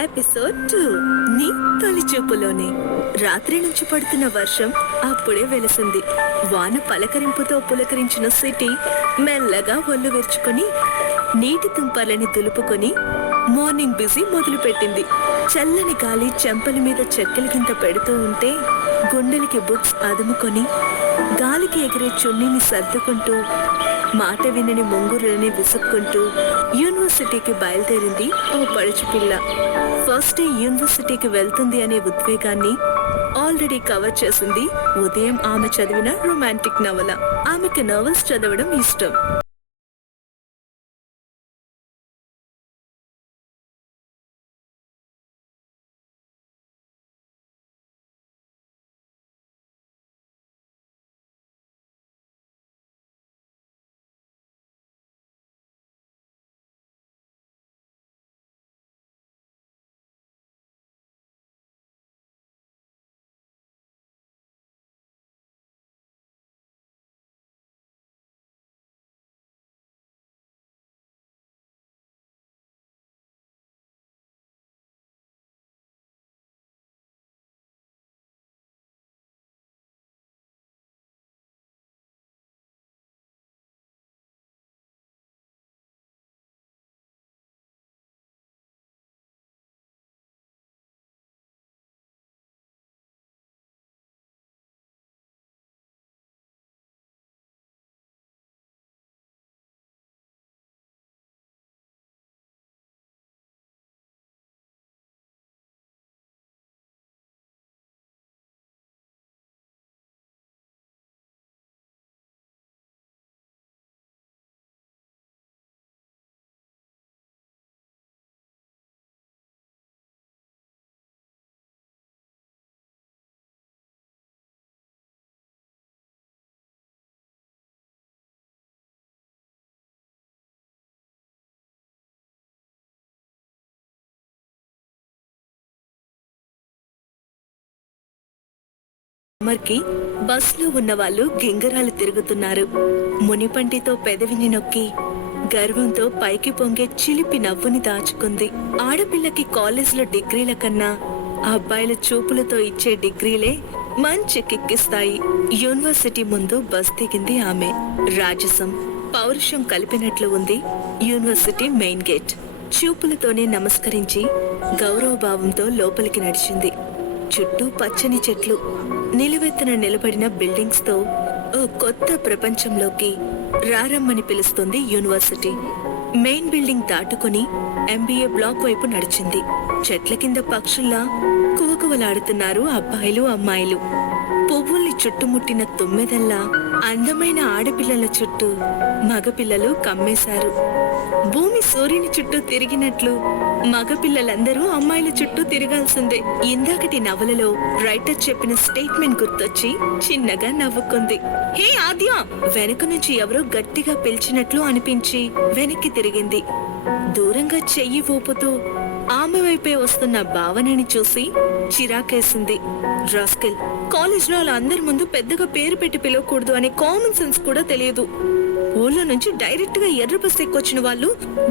Episode 2 నీ తొలి చూపులోనే. రాత్రి నుంచి పడుతున్న వర్షం అప్పుడే వెలిసింది. వాన పలకరింపుతో పులకరించిన సిటీ మెల్లగా ఒళ్ళు విరుచుకొని నీటి తుంపర్లని దులుపుకొని మార్నింగ్ బిజీ మొదలుపెట్టింది. చల్లని గాలి చెంపల మీద చెక్కల గింత పెడుతూ ఉంటే గుండెలకి బుక్స్ అదుముకొని గాలికి ఎగిరే చున్నీని సర్దుకుంటూ మాట వినని ముంగురులని విసుక్కుంటూ యూనివర్సిటీకి బయలుదేరింది ఓ పడుచు పిల్ల. ఫస్ట్ డే యూనివర్సిటీకి వెళ్తుంది అనే ఉద్వేగాన్ని ఆల్రెడీ కవర్ చేసింది ఉదయం ఆమె చదివిన రొమాంటిక్ నవల. ఆమెకి నవల్స్ చదవడం ఇష్టం. మర్కి బస్లో ఉన్న వాళ్ళు గింగరాలు తిరుగుతున్నారు. మునిపంటితో పెదవిని నొక్కి గర్వంతో పైకి పొంగే చిలిపి నవ్వుని దాచుకుంది. ఆడపిల్లకి కాలేజీలో డిగ్రీల కన్నా అబ్బాయిల చూపులతో ఇచ్చే డిగ్రీలే మంచి కిక్కిస్తాయి. యూనివర్సిటీ ముందు బస్ దిగింది ఆమె. రాజసం పౌరుషం కలిపినట్లు ఉంది యూనివర్సిటీ మెయిన్ గేట్. చూపులతోనే నమస్కరించి గౌరవభావంతో లోపలికి నడిచింది. చుట్టూ పచ్చని చెట్లు, నిలువెత్తున నిలబడిన బిల్డింగ్స్ తో ఓ కొత్త ప్రపంచంలోకి రారమ్మని పిలుస్తుంది యూనివర్సిటీ. మెయిన్ బిల్డింగ్ దాటుకుని ఎంబీఏ బ్లాక్ వైపు నడిచింది. చెట్ల కింద పక్షుల్లా కువకువలాడుతున్నారు అబ్బాయిలు అమ్మాయిలు. పువ్వుల్ని చుట్టుముట్టిన తుమ్మెదల్లా అందమైన ఆడపిల్లల చుట్టూ మగపిల్లలు కమ్మేశారు. భూమి సూర్యుని చుట్టూ తిరిగినట్లు మగపిల్లలందరూ అమ్మాయిల చుట్టూ తిరగాల్సిందే. ఇందాకటి నవలలో రైటర్ చెప్పిన స్టేట్మెంట్ గుర్తొచ్చి చిన్నగా నవ్వుకుంది. హే ఆద్య! వెనక నుంచి ఎవరో గట్టిగా పిలిచినట్లు అనిపించి వెనక్కి తిరిగింది. దూరంగా చెయ్యి ఊపుతూ ఆమె వైపే వస్తున్న భావనని చూసి చిరాకేసింది. రాస్కెల్! కాలేజ్ లో అందరి ముందు పెద్దగా పేరు పెట్టి పిలవకూడదు అనే కామన్ సెన్స్ కూడా తెలియదు. ఊళ్ళో నుంచి డైరెక్ట్ గా ఎర్ర బస్ ఎక్కొచ్చిన వాళ్ళు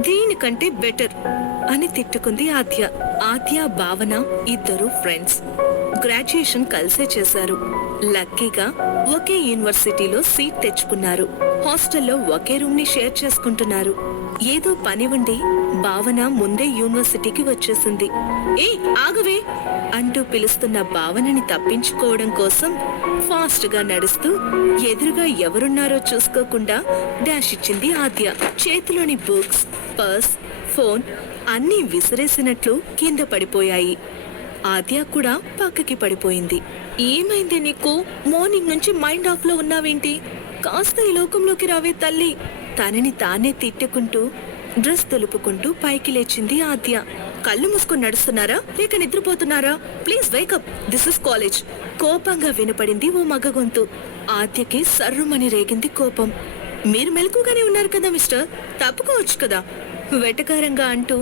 దీనికంటే బెటర్ అని తిట్టుకుంది ఆద్య. ఆద్య, భావన ఇద్దరు ఫ్రెండ్స్. గ్రాడ్యుయేషన్ కలిసే చేశారు. లక్కీగా ఒకే యూనివర్సిటీలో సీట్ తెచ్చుకున్నారు. హాస్టల్లో ఒకే రూమ్ ని షేర్ చేసుకుంటున్నారు. ఏదో పని ఉండి భావన ముందే యూనివర్సిటీకి వచ్చేసింది. ఏ ఆగవే అంటూ పిలుస్తున్న భావనని తప్పించుకోవడం కోసం ఫాస్ట్ గా నడుస్తూ ఎదురుగా ఎవరున్నారో చూసుకోకుండా డాష్ ఇచ్చింది ఆద్య. చేతిలోని బుక్స్, పర్స్, ఫోన్ అన్నీ విసిరేసినట్లు కింద పడిపోయాయి. ఆద్య కూడా పక్కకి పడిపోయింది. ఏమైంది నీకు? మార్నింగ్ నుంచి మైండ్ ఆఫ్ లో ఉన్నావేంటి? కాస్త ఈ లోకంలోకి రావే తల్లి. తనని తానే తిట్టుకుంటూ డ్రెస్ తులుపుకుంటూ పైకి లేచింది ఆద్య. కళ్ళు మూసుకుని నడుస్తున్నారా లేక నిద్రపోతున్నారా? Please wake up, this is college. కోపంగా వినపడింది ఓ మగ గొంతు. ఆద్యకి సర్రుమని రేగింది కోపం. మీరు మెలకుగానే ఉన్నారు కదా మిస్టర్, తప్పుకోవచ్చు కదా వెటకారంగా అంటూ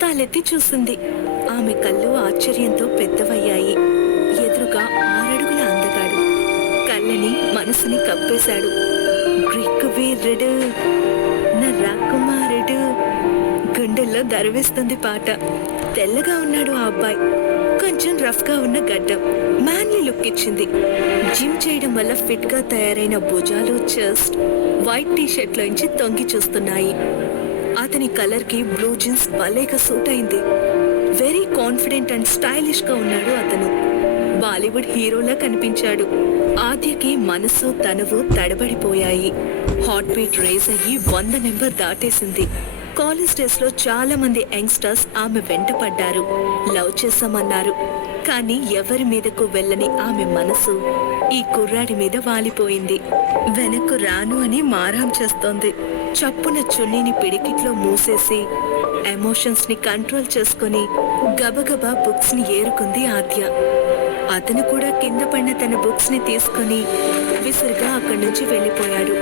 తలెత్తి చూసింది. ఆమె కళ్ళు ఆశ్చర్యంతో పెద్దవయ్యాయి. ఎదురుగా 6 అడుగుల అందగాడు కళ్ళని మనసుని కప్పేశాడు. గ్రీక్ వీరుడు, నా రాకుమారుడు, గుండె గుండెల్లో దరవేస్తుంది పాట. తెల్లగా ఉన్నాడు ఆ అబ్బాయి. కొంచెం రఫ్ గా ఉన్న గడ్డం మ్యాన్లీ లుక్ ఇచ్చింది. జిమ్ చేయడం వల్ల ఫిట్ గా తయారైన భుజాలు, చెస్ట్ వైట్ టీ షర్ట్ లోంచి తొంగి చూస్తున్నాయి. అతని కలర్ కి బ్లూ జీన్స్ భలేగా సూట్ అయింది. వెరీ కాన్ఫిడెంట్ అండ్ స్టైలిష్ గా ఉన్నాడు అతను. బాలీవుడ్ హీరోలా కనిపించాడు. ఆద్యకి మనసు తనువు తడబడిపోయాయి. హార్ట్ బీట్ రేజ్ అయ్యి 100 నెంబర్ దాటేసింది. కాలేజ్ డేస్ లో చాలా మంది యంగ్స్టర్స్ ఆమె వెంట పడ్డారు, లవ్ చేసామన్నారు. కానీ ఎవరి మీదకు వెళ్ళని ఆమె మనసు ఈ కుర్రాడి మీద వాలిపోయింది. వెనక్కు రాను అని మారాం చేస్తోంది. చప్పున చున్నీని పిడికిట్లో మూసేసి ఎమోషన్స్ ని కంట్రోల్ చేసుకుని గబగబా బుక్స్ ని ఏరుకుంది ఆద్య. అతను కూడా కింద పడిన తన బుక్స్ ని తీసుకుని విసురుగా అక్కడి నుంచి వెళ్ళిపోయాడు.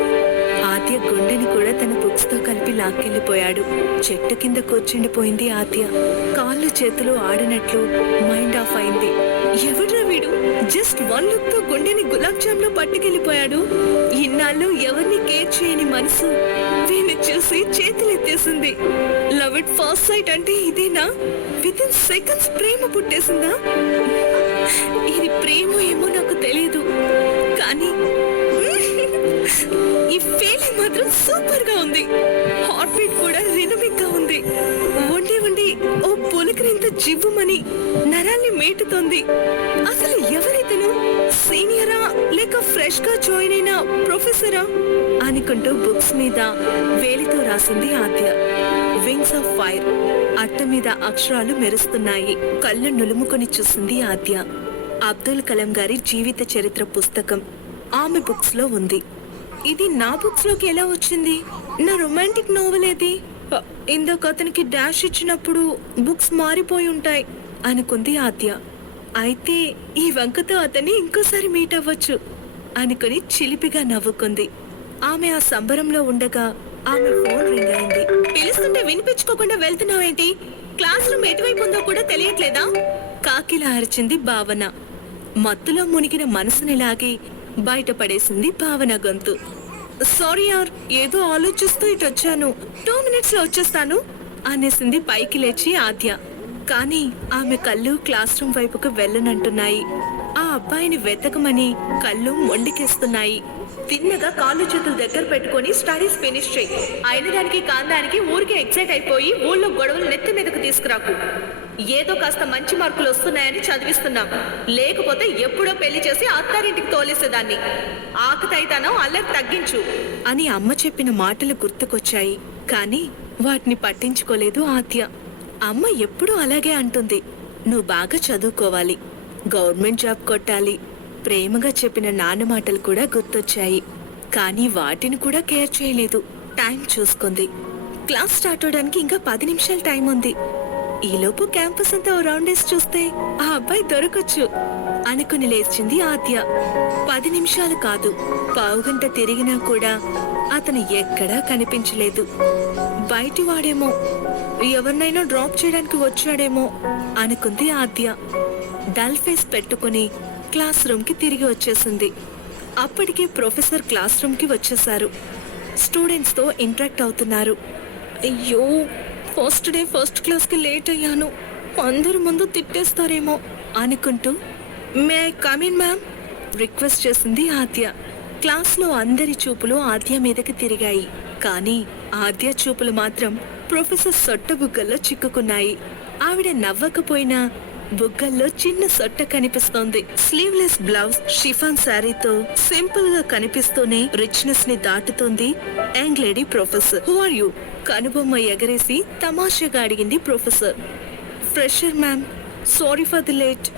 ఆద్య గుండెని కూడా తన బుక్స్ తో కలిపి లాక్కెళ్ళిపోయాడు. చెట్టు కింద కూర్చుండిపోయింది ఆద్య. కాళ్ళు చేతులు ఆడినట్లు మైండ్ ఆఫ్ అయింది. ఎవడ్రా వీడు? జస్ట్ 1 లుక్ తో గుండెని గులాబ్ జామ్ లో పట్టుకెళ్ళిపోయాడు. ఇన్నాళ్ళు ఎవరిని కేర్ చేయని మనసు వీడిని చూసి చేతులెత్తేసింది. లవ్ ఇట్ ఫస్ట్ సైట్ అంటే ఇదేనా? విత్ ఇన్ సెకండ్స్ ప్రేమ పుట్టేసిందా? ఇది ప్రేమ ఏమో నాకు తెలియదు, కానీ ఈ ఫీలింగ్ మాత్రం సూపర్ గా ఉంది. హార్ట్ బీట్ కూడా రిథమిక్ గా ఉంది. వండి వండి ఓ పులకరింత జివ్వుమని నరాల్ని మేటుతోంది. అసలు ఎవరైతేను? సీనియరా లేక ఫ్రెష్ గా జాయిన్ అయిన ప్రొఫెసరా అనుకుంటూ బుక్స్ మీద వేలితో రాసింది ఆద్య. Wings of fire. అట్ట మీద అక్షరాలు మెరుస్తున్నాయి. కళ్ళు నులుముకొని చూసింది ఆద్య. అబ్దుల్ కలాం గారి జీవిత చరిత్ర పుస్తకం ఆమె బుక్స్ లో ఉంది. ఇది నా బుక్స్ లోకి ఎలా వచ్చింది? నా రొమాంటిక్ నోవెల్ ఏది? ఇందాక అతనికి డాష్ ఇచ్చినప్పుడు బుక్స్ మారిపోయి ఉంటాయి అనుకుంది ఆద్య. అయితే ఈ వంకతో అతన్ని ఇంకోసారి మీట్ అవ్వచ్చు అనుకుని చిలిపిగా నవ్వుకుంది. ఆమె ఆ సంబరంలో ఉండగా ఆమె ఫోన్ రింగ్ అయింది. పిలుస్తుంటే వినిపించుకోకుండా వెళ్తున్నావేంటి? క్లాస్ రూమ్ ఎటువైపు ఉందో కూడా తెలియట్లేదా? కాకిలా అరిచింది భావన. మత్తులో మునిగిన మనసుని లాగి బయటపడేసింది భావన గొంతు. సారీ యార్, ఏదో ఆలోచిస్తూ ఇటు వచ్చాను. 2 minutes లో వచ్చేస్తాను అనేసింది పైకి లేచి ఆద్య. కానీ ఆమె కళ్ళు క్లాస్ రూమ్ వైపుకు వెళ్ళనంటున్నాయి. ఆ అబ్బాయిని వెతకమని కళ్ళు మొండికేస్తున్నాయి. తిన్నగా కాళ్ళు చేతులు దగ్గర పెట్టుకుని స్టడీస్ ఫినిష్ చేయి. అయిన దానికి కాందానికి ఊరికే ఎక్సైట్ అయిపోయి ఊళ్ళో గొడవలు నెత్తి మీదకు తీసుకురాకు. ఏదో కాస్త మంచి మార్కులు వస్తున్నాయని చదివిస్తున్నాం, లేకపోతే ఎప్పుడో పెళ్లి చేసి అత్తారింటికి తోలేసేదాన్ని. ఆకతాయితనం అల్లరి తగ్గించు అని అమ్మ చెప్పిన మాటలు గుర్తుకొచ్చాయి. కానీ వాటిని పట్టించుకోలేదు ఆద్య. అమ్మ ఎప్పుడూ అలాగే అంటుంది, నువ్వు బాగా చదువుకోవాలి, గవర్నమెంట్ జాబ్ కొట్టాలి. ప్రేమగా చెప్పిన నాన్న మాటలు కూడా గుర్తొచ్చాయి. కానీ వాటిని కూడా కేర్ చేయలేదు. టైం చూసుకుంది. క్లాస్ స్టార్ట్ అవడానికి ఇంకా 10 నిమిషాలు టైం ఉంది. ఈలోపు క్యాంపస్ అంతా ఓ రౌండ్ వేసి చూస్తే ఆ అబ్బాయి దొరకొచ్చు అనుకుని లేచింది ఆద్య. 10 నిమిషాలు కాదు, పావుగంట తిరిగినా కూడా అతను ఎక్కడా కనిపించలేదు. బయటి వాడేమో, ఎవరినైనా డ్రాప్ చేయడానికి వచ్చాడేమో అనుకుంది ఆద్య. డల్ ఫేస్ పెట్టుకుని క్లాస్ రూమ్ కి తిరిగి వచ్చేసింది. అప్పటికే ప్రొఫెసర్ క్లాస్ రూమ్ కి వచ్చేసారు. స్టూడెంట్స్ తో ఇంటరాక్ట్ అవుతున్నారు. అయ్యో, ఫస్ట్ డే ఫస్ట్ క్లాస్ కి లేట్ అయ్యాను, అందరి ముందు తిట్టేస్తారేమో అనుకుంటూ may I come in ma'am request చేసింది ఆద్య. క్లాస్ లో అందరి చూపులు ఆద్య మీదకి తిరిగాయి. కానీ ఆద్య చూపులు మాత్రం ప్రొఫెసర్ సొట్ట బుగ్గల్లో చిక్కుకున్నాయి. ఆవిడ నవ్వకపోయినా బుగ్గల్లో చిన్న సొట్ట కనిపిస్తోంది. స్లీవ్లెస్ బ్లౌజ్, షిఫాన్ శారీతో సింపుల్ గా కనిపిస్తూనే రిచ్నెస్ ని దాటుతోంది young lady professor. Who are you? కనుబొమ్మ ఎగరేసి తమాషాగా అడిగింది professor. Fresher ma'am, sorry for the late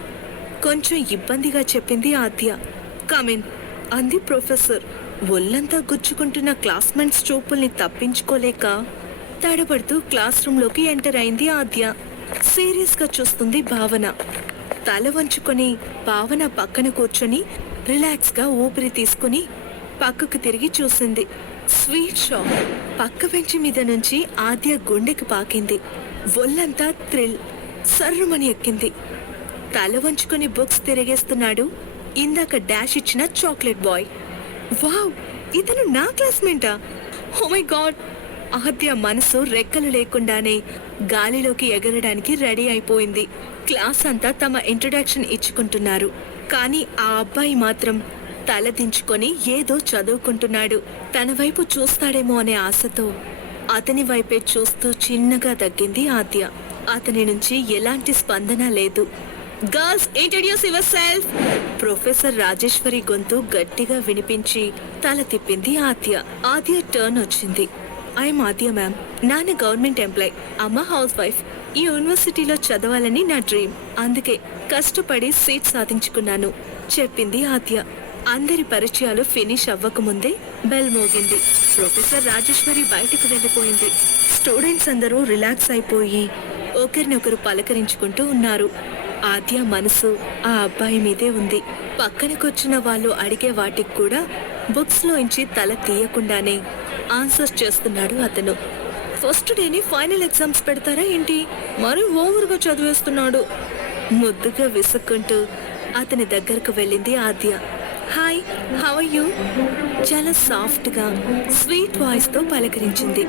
కొంచెం ఇబ్బందిగా చెప్పింది ఆద్య. కమిన్ అంది ప్రొఫెసర్. ఒళ్ళంతా గుచ్చుకుంటున్న క్లాస్మేట్స్ చూపుల్ని తప్పించుకోలేక తడబడుతూ క్లాస్ రూమ్ లోకి ఎంటర్ అయింది ఆద్య. సీరియస్ గా చూస్తుంది భావన. తల వంచుకొని భావన పక్కన కూర్చొని రిలాక్స్ గా ఊపిరి తీసుకుని పక్కకు తిరిగి చూసింది. Sweet shop. పక్క బెంచి మీద నుంచి ఆద్య గుండెకి పాకింది. ఒళ్ళంతా థ్రిల్ సర్రుమని ఎక్కింది. తల వంచుకొని బుక్స్ తిరిగేస్తున్నాడు ఇందాక డాష్ ఇచ్చిన చాక్లెట్ బాయ్. వావ్, ఇతను నా క్లాస్మేటా? ఓ మై గాడ్, ఆద్య మనసు రెక్కలు లేకుండానే గాలిలోకి ఎగరడానికి రెడీ అయిపోయింది. క్లాస్ అంతా తమ ఇంట్రొడక్షన్ ఇచ్చుకుంటున్నారు. కానీ ఆ అబ్బాయి మాత్రం తల దించుకొని ఏదో చదువుకుంటున్నాడు. తన వైపు చూస్తాడేమో అనే ఆశతో అతని వైపే చూస్తూ చిన్నగా తగ్గింది ఆద్య. అతని నుంచి ఎలాంటి స్పందన లేదు. Girls, introduce your self. Professor Rajeshwari గొంతు గట్టిగా వినిపించి తల తిప్పింది ఆద్య. ఆద్య టర్న్ వచ్చింది. I'm Aadya ma'am. నాన్న గవర్నమెంట్ ఎంప్లాయ్, అమ్మ హౌస్ వైఫ్. ఈ యూనివర్సిటీలో చదవాలని నా డ్రీమ్. అందుకే కష్టపడి సీట్ సాధించుకున్నాను చెప్పింది ఆద్య. అందరి పరిచయాలు ఫినిష్ అవ్వకముందే బెల్ మోగింది. ప్రొఫెసర్ రాజేశ్వరి బయటకు వెళ్ళిపోయింది. స్టూడెంట్స్ అందరూ రిలాక్స్ అయిపోయి ఒకరినొకరు పలకరించుకుంటూ ఉన్నారు. ఆద్య మనసు ఆ అబ్బాయి మీదే ఉంది. పక్కనకొచ్చిన వాళ్ళు అడిగే వాటికి కూడా బుక్స్లోంచి తల తీయకుండానే ఆన్సర్స్ చేస్తున్నాడు అతను. ఫస్ట్ డేని ఫైనల్ ఎగ్జామ్స్ పెడతారా ఏంటి? మరీ ఓవర్గా చదివేస్తున్నాడు. ముద్దుగా విసుక్కుంటూ అతని దగ్గరకు వెళ్ళింది Aadya. Hi, how are you? చాలా సాఫ్ట్గా స్వీట్ వాయిస్తో పలకరించింది.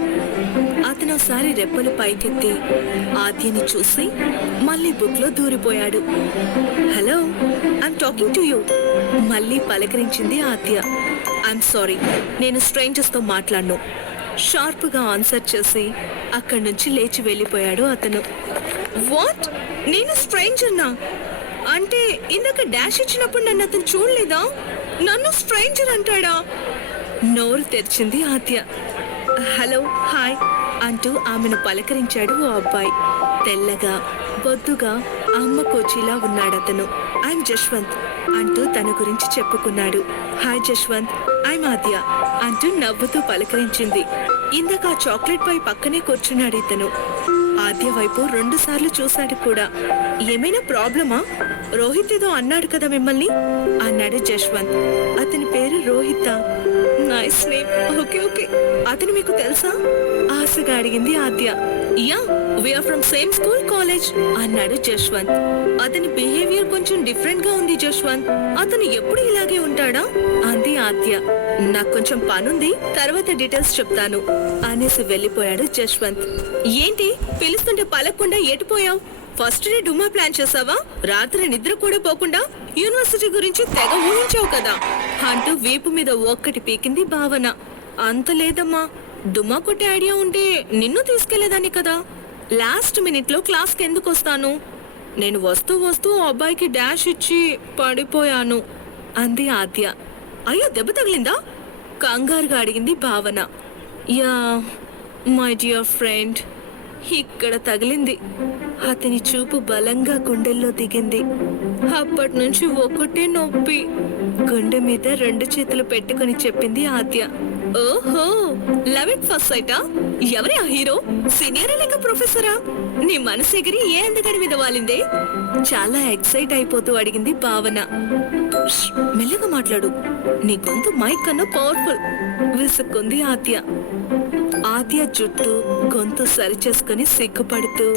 అతను ఒకసారి రెప్పలు పైకెత్తి ఆద్యని చూసి మళ్ళీ బుక్లో దూరిపోయాడు. Hello, I'm talking to you. మళ్ళీ పలకరించింది ఆద్య. ఐఎమ్ సారీ, నేను స్ట్రేంజర్స్తో మాట్లాడను. షార్ప్గా ఆన్సర్ చేసి అక్కడి నుంచి లేచి వెళ్ళిపోయాడు అతను. వాట్? నేను స్ట్రేంజర్నా? అంటే ఇందాక డాష్ ఇచ్చినప్పుడు నన్ను అతను చూడలేదా? నన్ను స్ట్రేంజర్ అంటాడా? నోరు తెరిచింది ఆద్య. హలో, హాయ్ అంటూ ఆమెను పలకరించాడు ఓ అబ్బాయి. తెల్లగా బొద్దుగా అమ్మ కోచిలా ఉన్నాడతను. ఐఎమ్ జశ్వంత్ అంటూ తన గురించి చెప్పుకున్నాడు. హాయ్ జశ్వంత్, ఐఎమ్ ఆద్య అంటూ నవ్వుతూ పలకరించింది. ఇందాక ఆ చాక్లెట్ పై పక్కనే కూర్చున్నాడు ఇతను. ఆద్య వైపు 2 సార్లు చూశాడు కూడా. ఏమైనా ప్రాబ్లమా? రోహిత్ ఏదో అన్నాడు కదా మిమ్మల్ని అన్నాడు జశ్వంత్. అతని పేరు Rohita. Nice name. Okay okay. అతను మీకు తెలుసా? ఆశగా అడిగింది Aadya. Yeah, we are from same school college అన్నాడు జశ్వంత్. అతని బిహేవియర్ కొంచెం డిఫరెంట్ గా ఉంది జశ్వంత్. అతను ఎప్పుడు ఇలాగే ఉంటాడా అంది ఆద్య. నాకు కొంచెం పనుంది, తర్వాత డీటెయిల్స్ చెప్తాను అనేసి వెళ్ళిపోయాడు జశ్వంత్. ఏంటి పిలుస్తుంటే పలక్కుండా ఎటుపోయావు? ఫస్ట్ డే డుమ్మా ప్లాన్ చేసావా? రాత్రి నిద్ర కూడా పోకుండా యూనివర్సిటీ గురించి తెగ ఊహించావు కదా అంటూ వీపు మీద ఒక్కటి పీకింది భావన. అంత లేదమ్మా, డుమ్మా కొట్టే ఐడియా ఉంటే నిన్ను తీసుకెళ్లేదాన్ని కదా. లాస్ట్ మినిట్ లో క్లాస్ కి ఎందుకు వస్తాను? నేను వస్తూ వస్తూ అబ్బాయికి డాష్ ఇచ్చి పడిపోయాను అంది ఆద్య. అయ్యో, దెబ్బ తగిలిందా? కంగారుగా అడిగింది భావన. యా మై డియర్ ఫ్రెండ్, ఇక్కడ తగిలింది. అతని చూపు బలంగా గుండెల్లో దిగింది. అప్పటి నుంచి ఒకటే నొప్పి. గుండె మీద 2 చేతులు పెట్టుకుని చెప్పింది ఆద్య. ఓహో, లవ్ ఎట్ ఫస్ట్ సైటా? ఎవరి ఆ హీరో? సీనియరా లేక ప్రొఫెసరా? నీ మనసు ఎగిరి ఏ అందగడి మీద వాలిందే? చాలా ఎక్సైట్ అయిపోతూ అడిగింది భావన. మెల్లగా మాట్లాడు, నీ గొంతు మైక్ కన్నా పవర్ఫుల్ విసుక్కుంది ఆద్య. ఆద్య జుట్టు గొంతు సరిచేసుకుని సిగ్గుపడుతూ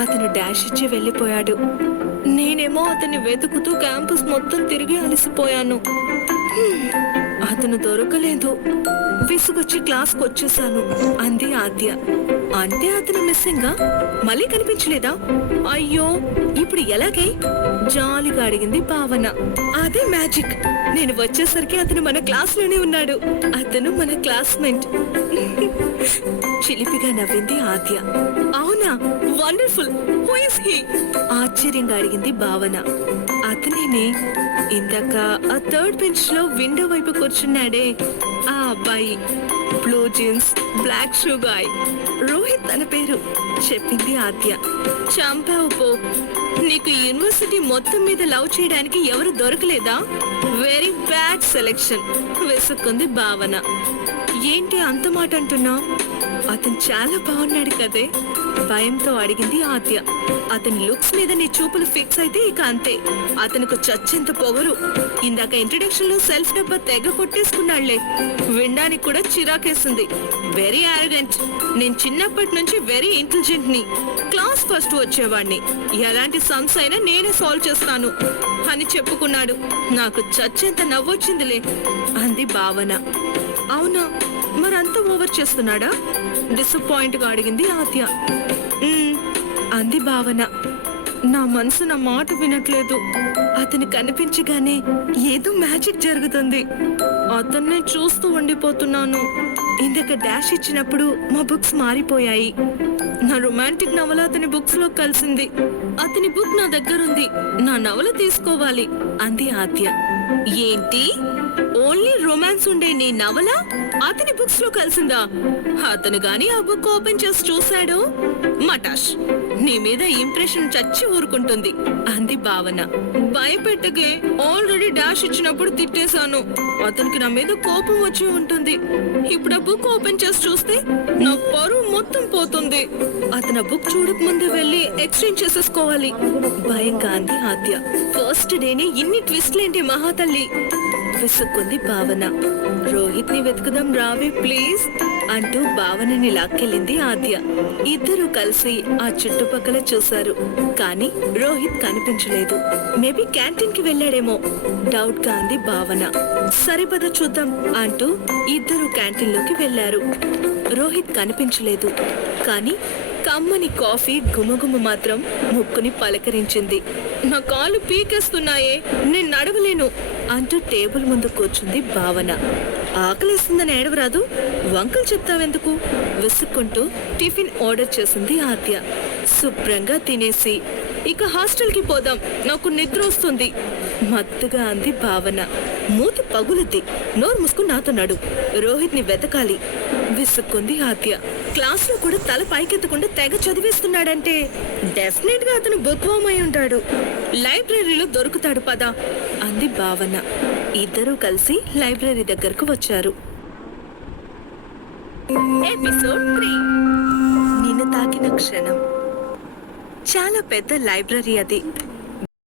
అతను డాష్ ఇచ్చి వెళ్ళిపోయాడు. నేనేమో అతన్ని వెతుకుతూ క్యాంపస్ మొత్తం తిరిగి అలసిపోయాను. అతను దొరకలేదు. విసుగొచ్చి క్లాస్కి వచ్చేసాను అంది ఆద్య. అంటే అతను మిస్సింగా? మళ్ళీ కనిపించలేదా? అయ్యో, ఇప్పుడు ఎలాగే? జాలిగా అడిగింది భావన. అదే మ్యాజిక్. నేను వచ్చేసరికి అతను మన క్లాస్ లోనే ఉన్నాడు. అతను మన క్లాస్మేట్. చిలిపిగా నవ్వింది ఆద్య. అవునా? వండర్ఫుల్. Who is he? ఆశ్చర్యంగా అడిగింది భావన. అతనేనే ఇందాక ఆ 3rd బెంచ్ లో విండో వైపు కూర్చున్నాడే ఆ అబ్బాయి. Blue jeans, black shoe guy. Rohit తన పేరు చెప్పింది ఆద్య. చంపావు పో. నీకు యూనివర్సిటీ మొత్తం మీద లవ్ చేయడానికి ఎవరు దొరకలేదా? వెరీ బ్యాడ్ సెలెక్షన్ విసుక్కుంది భావన. ఏంటి అంత మాట అంటున్నా? అతను చాలా బాగున్నాడు కదే భయంతో అడిగింది ఆద్య. అతని లుక్స్ మీద నీ చూపులు ఫిక్స్ అయితే ఇక అంతే. అతనికి చచ్చెంత పొగరు. ఇందాక ఇంట్రడక్షన్ లో సెల్ఫ్ డబ్బా తెగ కొట్టేసుకున్నాళ్లే. వినడానికి కూడా చిరాకేసింది. Very arrogant. నేను చిన్నప్పటి నుంచి వెరీ ఇంటెలిజెంట్ ని. క్లాస్ ఫస్ట్ వచ్చేవాడిని. ఎలాంటి సమ్స్ అయినా నేనే సాల్వ్ చేస్తాను అని చెప్పుకున్నాడు. నాకు చచ్చెంత నవ్వొచ్చిందిలే అంది భావన. అవునా, మరంతా ఓవర్ చేస్తున్నాడా? డిసప్పాయింట్ గా అడిగింది ఆద్య. "మ్మ్," అంది భావన. నా మనసు నా మాట వినట్లేదు. అతను కనిపించగానే ఏదో మ్యాజిక్ జరుగుతుంది. అతన్నే చూస్తూ ఉండిపోతున్నాను. ఇందాక డాష్ ఇచ్చినప్పుడు మా బుక్స్ మారిపోయాయి. నా రొమాంటిక్ నవల అతని బుక్స్ లో కలిసింది. అతని బుక్ నా దగ్గరుంది. నా నవల తీసుకోవాలి అంది ఆద్య. ఏంటి, ఓన్లీ రొమాన్స్ ఉండే నీ నవల అతని బుక్స్ లో కలిసిందా? అతను గాని ఆ బుక్ ఓపెన్ చేసి చూశాడు, మటాష్, నీ మీద ఇంప్రెషన్ చచ్చి ఊరుకుంటుంది అంది భావన. భయపెట్టకే, ఆల్రెడీ డాష్ ఇచ్చినప్పుడు తిట్టేశాను. అతనికి నా మీద కోపం వచ్చి ఉంటుంది. ఇప్పుడు ఆ బుక్ ఓపెన్ చేసి చూస్తే నా పరువు మొత్తం పోతుంది. అతను బుక్ చూడక ముందు వెళ్ళి ఎక్స్చేంజ్ చేసేసుకోవాలి భయంగా అంది ఆద్య. ఫస్ట్ డేనే ఇన్ని ట్విస్ట్లేంటి మహాతల్లి విసుక్కుంది భావన. రోహిత్ ని వెతుకుదాం రావే ప్లీజ్ అంటూ భావనని లాక్కెళ్ళింది ఆద్య. ఇద్దరూ కలిసి ఆ చుట్టుపక్కల చూశారు. కానీ రోహిత్ కనిపించలేదు. మేబీ క్యాంటీన్ కి వెళ్ళాడేమో డౌట్ గా అంది భావన. సరే పద చూద్దాం అంటూ ఇద్దరు క్యాంటీన్ లోకి వెళ్లారు. రోహిత్ కనిపించలేదు. కానీ కమ్మని కాఫీ గుమగుమ మాత్రం ముక్కుని పలకరించింది. నా కాళ్ళు పీకేస్తున్నాయే, నేను నడవలేను అంటూ టేబుల్ ముందు కూర్చుంది భావన. ఆకలిస్తుందని ఏడవరాదు, వంకలు చెప్తావెందుకు విసుక్కుంటూ టిఫిన్ ఆర్డర్ చేసింది ఆద్య. శుభ్రంగా తినేసి ఇక హాస్టల్ కి పోదాం, నాకు నిద్ర వస్తుంది మత్తుగా అంది భావన. మూతి పగులుద్ది, నోరు మూసుకుని నాతో నడు, రోహిత్ ని వెతకాలి విసుక్కుంది ఆద్య. క్లాస్ లో కూడా తల పైకెత్తకుండా తెగ చదివేస్తున్నాడంటే డెఫినెట్ గా అతను బుక్ వామ్ అయి ఉంటాడు. లైబ్రరీలో దొరుకుతాడు పద అంది భావన. ఇద్దరూ కలిసి లైబ్రరీ దగ్గరకు వచ్చారు. ఎపిసోడ్ 3 నిన్ను తాకిన క్షణం. చాలా పెద్ద లైబ్రరీ అది.